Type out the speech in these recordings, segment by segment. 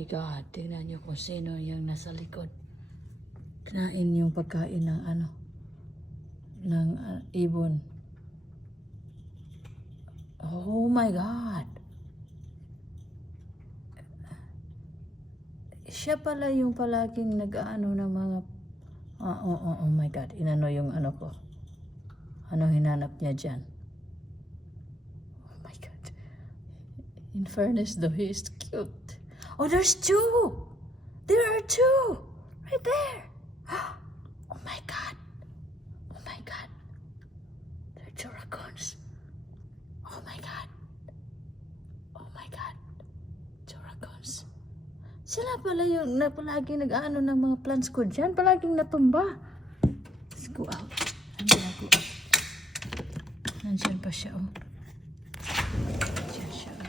my God. Tingnan nyo kung sino yung nasa likod. Kinain yung pagkain ng ng ibon. Oh my God. Siya pala yung palaging nag-ano ng mga oh my God. Inano yung ko. Ano hinanap niya dyan? Oh my God. In fairness though, he is cute. Oh, there's two. There are two. Right there. Oh my God. Oh my God. There are two raccoons. Oh my God. Oh my God. Two raccoons. Sila pala yung palaging nag-ano ng mga plants ko dyan. Palaging natumba. Let's go out. Nandiyan pa siya, oh. Nandiyan siya, oh.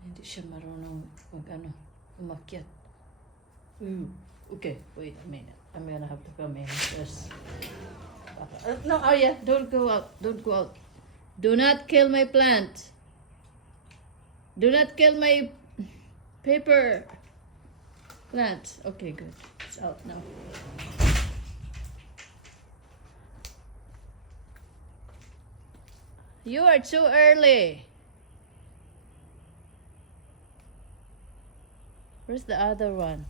Hindi siya marunong umakyat. Okay, wait a minute. I'm gonna have to come in first. No, Arya, don't go out. Don't go out. Do not kill my plant. Do not kill my paper plant. Okay, good. It's out now. You are too early. Where's the other one?